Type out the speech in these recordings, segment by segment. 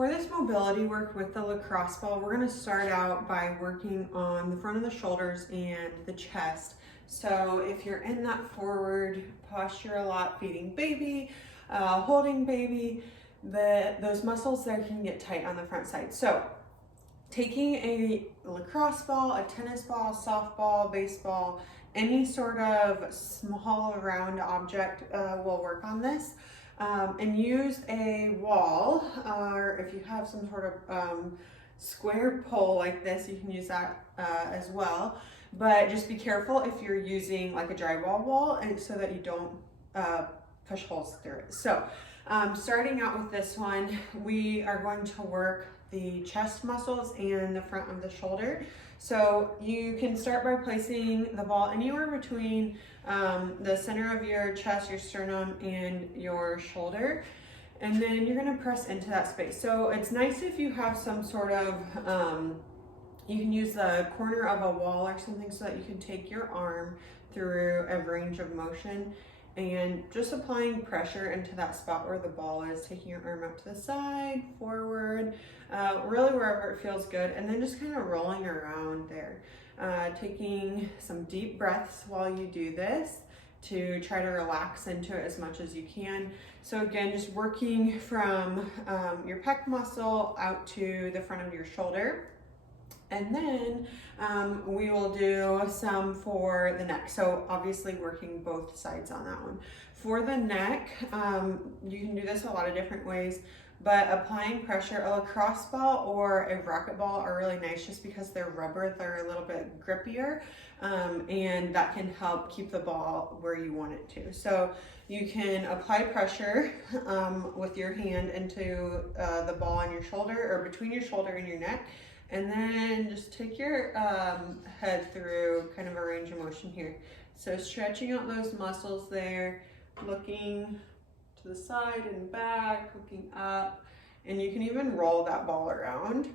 for this mobility work with the lacrosse ball, we're going to start out by working on the front of the shoulders and the chest. So if you're in that forward posture a lot, feeding baby, holding baby, those muscles there can get tight on the front side. So taking a lacrosse ball, a tennis ball, softball, baseball, any sort of small round object will work on this. And use a wall, or if you have some sort of square pole like this, you can use that as well. But just be careful if you're using like a drywall wall, and so that you don't push holes through it. So starting out with this one, we are going to work the chest muscles and the front of the shoulder. So you can start by placing the ball anywhere between the center of your chest, your sternum, and your shoulder. And then you're gonna press into that space. So it's nice if you have some sort of, you can use the corner of a wall or something so that you can take your arm through a range of motion and just applying pressure into that spot where the ball is, taking your arm out to the side, forward, really wherever it feels good, and then just kind of rolling around there. Taking some deep breaths while you do this to try to relax into it as much as you can. So again, just working from your pec muscle out to the front of your shoulder. And then we will do some for the neck. So obviously working both sides on that one. For the neck, you can do this a lot of different ways, but applying pressure, a lacrosse ball or a racket ball are really nice just because they're rubber, they're a little bit grippier, and that can help keep the ball where you want it to. So you can apply pressure with your hand into the ball on your shoulder or between your shoulder and your neck. And then just take your head through kind of a range of motion here. So stretching out those muscles there, looking to the side and back, looking up, and you can even roll that ball around.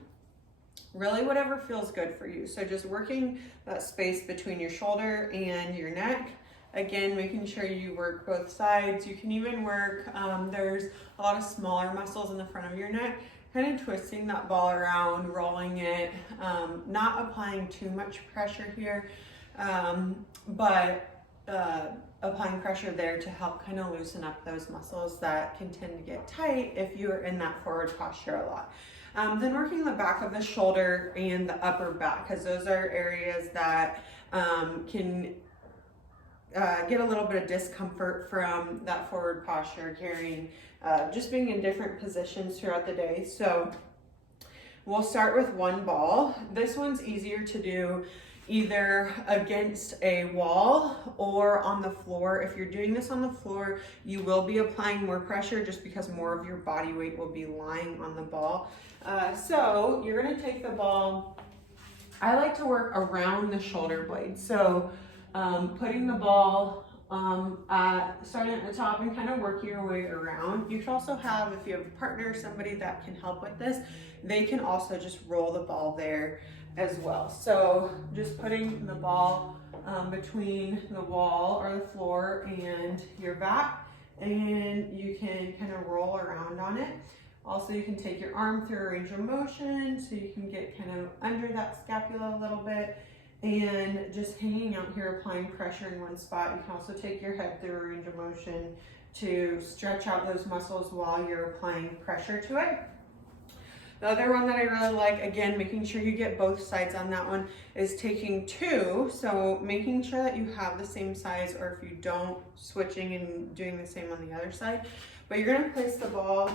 Really whatever feels good for you. So just working that space between your shoulder and your neck. Again, making sure you work both sides. You can even work, there's a lot of smaller muscles in the front of your neck, kind of twisting that ball around, rolling it, not applying too much pressure here, but applying pressure there to help kind of loosen up those muscles that can tend to get tight if you are in that forward posture a lot. Then working the back of the shoulder and the upper back, because those are areas that can get a little bit of discomfort from that forward posture, carrying, just being in different positions throughout the day. So we'll start with one ball. This one's easier to do either against a wall or on the floor. If you're doing this on the floor, you will be applying more pressure just because more of your body weight will be lying on the ball. So you're gonna take the ball, I like to work around the shoulder blade. So putting the ball starting at the top and kind of work your way around. You can also have, if you have a partner, somebody that can help with this, they can also just roll the ball there as well. So just putting the ball between the wall or the floor and your back, and you can kind of roll around on it. Also, you can take your arm through a range of motion so you can get kind of under that scapula a little bit, and just hanging out here, applying pressure in one spot. You can also take your head through a range of motion to stretch out those muscles while you're applying pressure to it. The other one that I really like, again, making sure you get both sides on that one, is taking two. So making sure that you have the same size, or if you don't, switching and doing the same on the other side. But you're gonna place the ball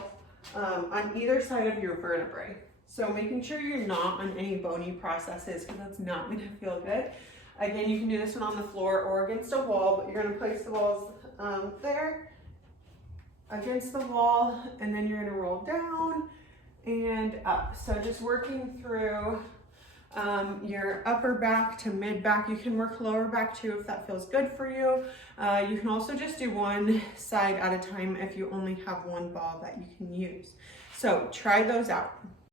on either side of your vertebrae. So making sure you're not on any bony processes, because that's not gonna feel good. Again, you can do this one on the floor or against a wall, but you're gonna place the balls there against the wall, and then you're gonna roll down and up. So just working through your upper back to mid back. You can work lower back too if that feels good for you. You can also just do one side at a time if you only have one ball that you can use. So try those out.